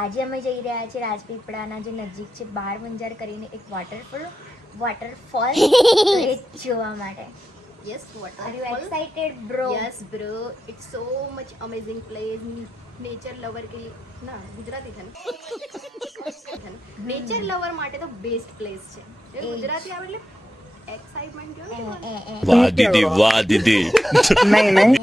આજે અમે જઈ રહ્યા છીએ રાજપીપળાના જે નજીક છે બાર બંજાર કરીને એક વોટરફોલ જોવા માટે. Yes, waterfall. Are you excited, bro? Yes, bro. It's so much amazing place. Nature lover के लिए ना गुजराती था नेचर लवर માટે તો બેસ્ટ પ્લેસ છે. એ ગુજરાતી આવે એટલે એક્સાઇટમેન્ટ જો વાહ દીદી નહીં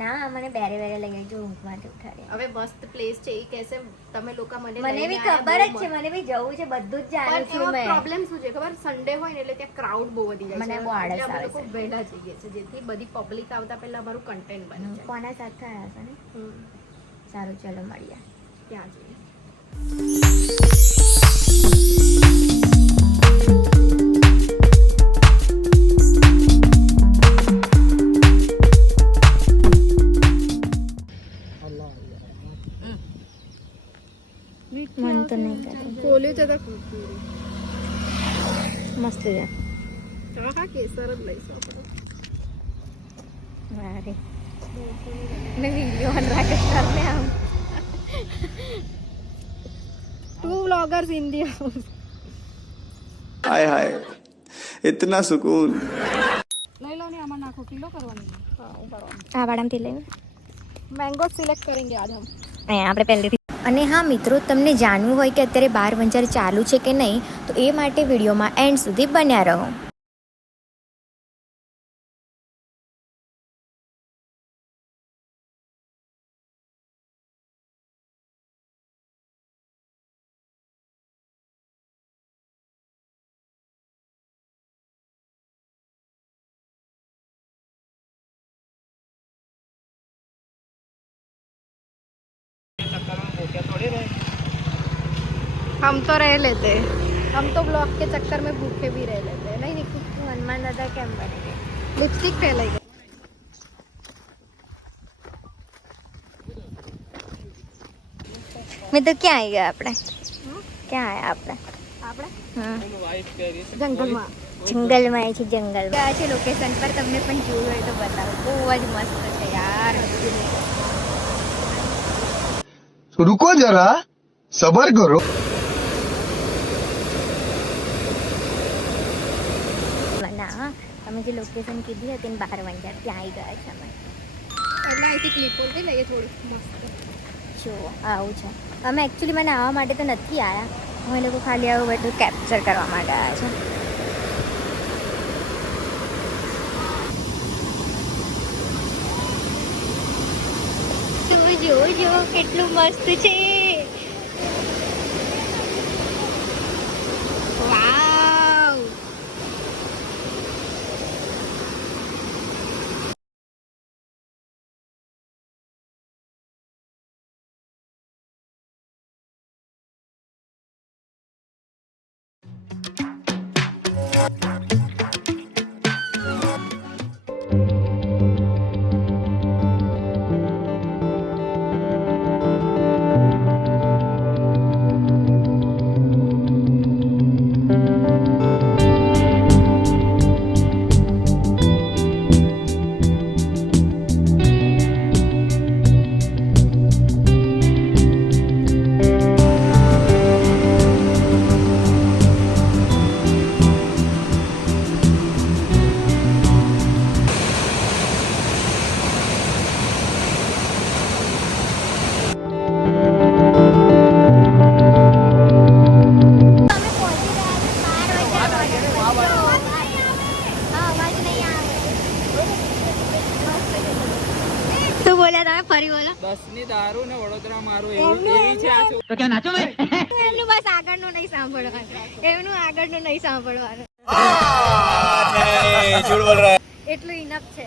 ના મને બેરે લઈ ગઈ જો ઊંઘમાંથી ઉઠાડી. હવે મસ્ત પ્લેસ છે. એ કહેશે તમે લોકો મને બી ખબર જ છે, મને બી જવું છે, બધું જ જાણું છું મેં. પ્રોબ્લેમ શું છે ખબર? સન્ડે હોય ને એટલે ત્યાં ક્રાઉડ બહુ વધી જાય છે. મને બહુ આળસ એટલે અમે આવે લોકો છે. વહેલા જઈએ છીએ જેથી બધી પબ્લિક આવતા પહેલા અમારું કન્ટેન્ટ બની જાય. કોના સાથે આવ્યા છો ને? સારું ચલો મળીએ ત્યાં જઈએ. મન તો નહીં કરે. ખોલ્યું છે તો મસ્ત છે. હા કેસર જ લઈશું આપણે. વારે मैं वीडियो बन रहा है करने हम टू व्लॉगर्स इंडिया. हाय हाय इतना सुकून. લઈ લો ને આમાં નાખો. કિલો કરવાની. આ વાડામાંથી લઈને મેંગો સિલેક્ટ કરેંગે આજ હમ. આપણે પહેલેથી. અને હા મિત્રો, તમને જાણવું હોય કે અત્યારે બાર બંજાર ચાલુ છે કે નહીં, તો એ માટે વિડીયોમાં એન્ડ સુધી બન્યા રહો. हम तो रह लेते, हम तो ब्लॉग के चक्कर में भूखे भी रह लेते हैं. नहीं निकू હનુમાન દાદા કેમ બને ગઈ? लिपस्टिक फैलाई गई. મેં તો ક્યાં આવી ગયા આપણે? ક્યાં આવ્યા આપણે? આપણે હા જંગલમાં જંગલમાં આવી છે. જંગલ ગયા છે લોકેશન પર. તમને પણ જોયું હોય તો બતાવો. બહુ જ મસ્ત છે યાર. रुको जरा सबर करो. ના તમે જે લોકેશન કીધી હતી ને બાર બંજાર, ત્યાં આવી ગયા છે અમે. એટલે અહીંથી ક્લિપ બોલ લઈએ થોડું મસ્ત. જો આવું છે. અમે એકચ્યુઅલી મને આવવા માટે તો નથી આવ્યા. અમે લોકો ખાલી આવું બધું કેપ્ચર કરવા માટે આવ્યા છે. જો જો કેટલું મસ્ત છે. વાવ. શું બોલ્યા તમે? ફરી બોલો. 10 ની દારૂ ને વડોદરા મારું એવી છે આ. તો ક્યાં નાચો ભાઈ? એમનું બસ આગળનું નહીં સાંભળવાનું. એમનું આગળનું નહીં સાંભળવાનું. એટલું ઇનફ છે.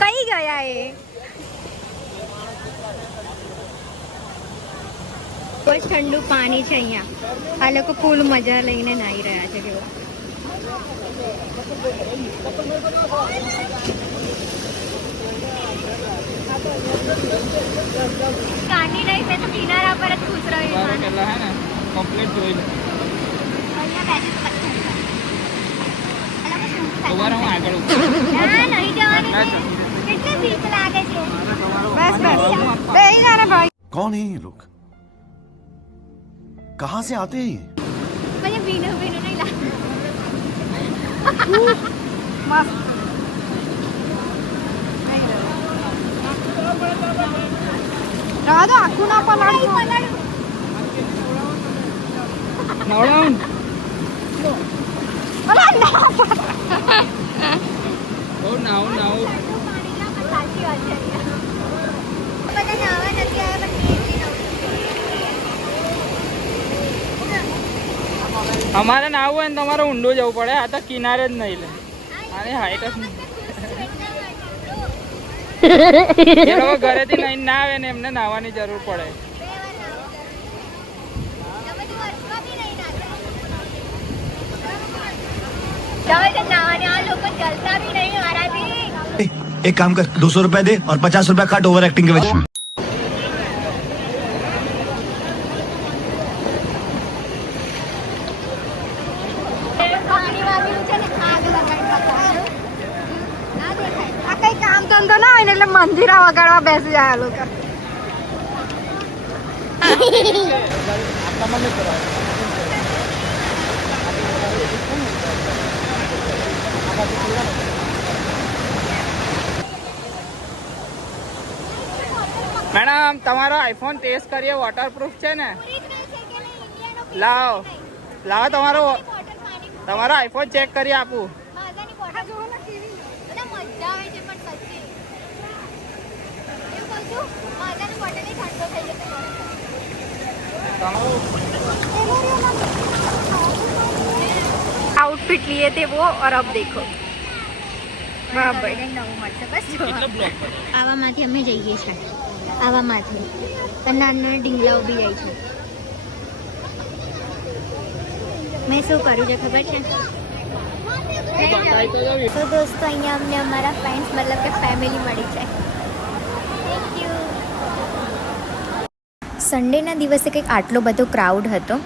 કઈ ગયા એ? બહુ જ ઠંડુ પાણી છે અહીંયા. આ લોકો ફૂલ મજા લઈને નાહી રહ્યા છે. કેવું કાંડી નહીં મેં તો કિનારા પર જ ખુશ રહી મારે પેલા હે ને કમ્પ્લીટ જોઈ લે. અહીંયા બેઠી તો પછી ખબર હું આગળ ઉભો. ના નહીં જવાની ને. કેટલી બીક લાગે છે कौन है ये लोग कहाँ से आते हैं ये મને ભીનું ભીનું નહીં લાગે નવડાવું ને? બહુ નાવું નાવું. સાચી વાત છે બધા નાવા નથી આવ્યા પણ કેટલી નવું અમારે નાવું હોય ને તમારે ઊંડું જવું પડે. આ તો કિનારે જ નહીં લે. આની હાઈટ જ નહીં. એ લોકો ઘરેથી નહીં ના આવે ને એમને નાવાની જરૂર પડે. एक काम कर 200 रुपए दे और 50 रुपए काट ओवर एक्टिंग के वजह કામ ધંધો ના હોય ને એટલે મંદિરા વગાડવા બેસી જાય આ લોકો. મેડમ તમારો આઈફોન ટેસ્ટ કરીએ. વોટરપ્રૂફ છે ને? લાવો લાવો તમારો આઈફોન ચેક કરી આપું. आउटफिट लिए थे वो और अब देखो बराबर. આવામાંથી અમે જઈએ છીએ આવામાંથી પણ નાના નાના ઢીંગલાઓ બી જાય છે. મેં શું કર્યું છે ખબર છે? તો દોસ્તો અહીંયા અમને અમારા ફ્રેન્ડ્સ મતલબ કે ફેમિલી મળી છે. Thank you. સન્ડેના દિવસે કંઈક આટલો બધો ક્રાઉડ હતો.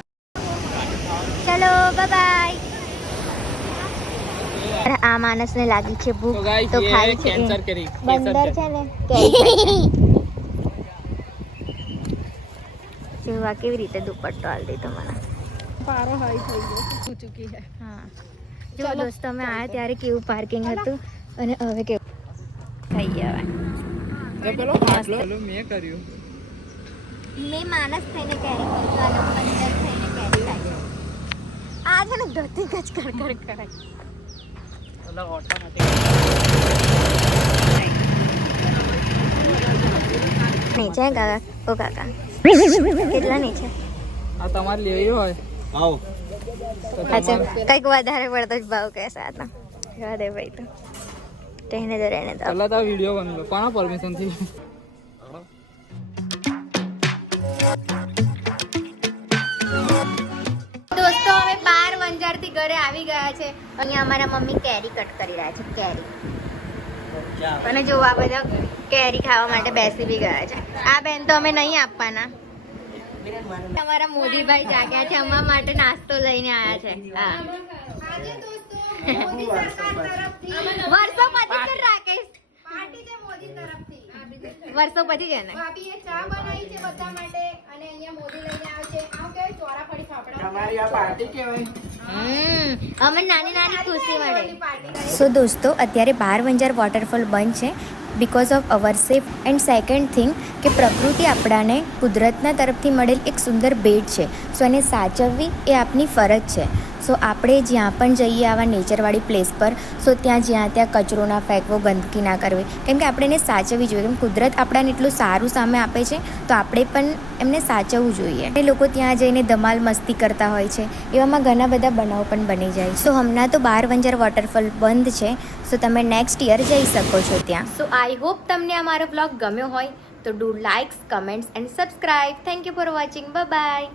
ચલો બાય. આ માણસને લાગી છે ભૂખ તો ગાઈસ તો ये ખાય છે. कैंसर करी બંદર कैंसर છે ને કેરી જેવા કેવી રીતે દુપટ્ટો આલ દીધો મને. पारो हाई થઈ ગયો ચૂકી છે. હા જો દોસ્તો અમે આયા ત્યારે કેવું પાર્કિંગ હતું અને હવે કેવું થઈ ગયા. જો પેલો હાથ લો મેં કર્યું. મેં માણસ થઈને કેરી કરું છું આ લોકો બંદર થઈને કેરી થાય છે. આ છે ને ધોતી કચ કર કર કરે. પેલા ઓટોમેટિક નીચે કાકા ઓ કાકા કેટલા નીચે? આ તમારે લેવી હોય आओ તો અચ્છા તમારે કંઈક વધારે પડતો જ ભાવ કહેશે આ તો. રહેવા દે ભાઈ તો રહેને દો રહેને દો. પહેલા તો વિડીયો બનલો. કોના પરમિશન થી? દોસ્તો અમે 12 વંજારથી ઘરે આવી ગયા છે. અહીંયા અમારા મમ્મી કેરી કટ કરી રહ્યા છે કેરી. અને જો આ બધા કેરી ખાવા માટે બેસી બી ગયા છે. આ બેન તો અમે નહીં આપવાના. અમારા મોદીભાઈ જાગ્યા છે અમારા માટે નાસ્તો લઈને આવ્યા છે. હા વર્ષો પછી તો રાકેશ વર્ષો પછી છે ને ભાભીએ ચા બનાવી છે બધા માટે અને અહીંયા મોદી લઈને આવ્યો છે. આમ કે ચોરાફળી ફાફડા તમારી આ પાર્ટી કહેવાય. અમે નાની નાની ખુશી મળે. સો દોસ્તો અત્યારે 12 વંજાર વોટરફોલ બંધ છે because of our safe. And second thing કે પ્રકૃતિ આપણાને કુદરતના તરફથી મળેલ એક સુંદર ભેટ છે. સો એને સાચવવી એ આપની ફરજ છે. સો આપણે જ્યાં પણ જઈએ આવા નેચરવાળી પ્લેસ પર સો જ્યાં ત્યાં કચરો ના ફેંકવો, ગંદકી ના કરવી, કેમ કે આપણે એને સાચવવી જોઈએ. કેમ કુદરત આપણને એટલું સારું સામે આપે છે તો આપણે પણ એમને સાચવવું જોઈએ. એ લોકો ત્યાં જઈને ધમાલ મસ્તી કરતા હોય છે, એવામાં ઘણા બધા બનાવ પણ બની જાય. સો હમણાં તો 12 વંજાર વોટરફોલ બંધ છે. સો તમે નેક્સ્ટ યર જઈ શકો છો ત્યાં. સો આઈ હોપ તમને આ મારો બ્લોગ ગમ્યો હોય તો do likes, comments and subscribe. Thank you for watching. Bye bye.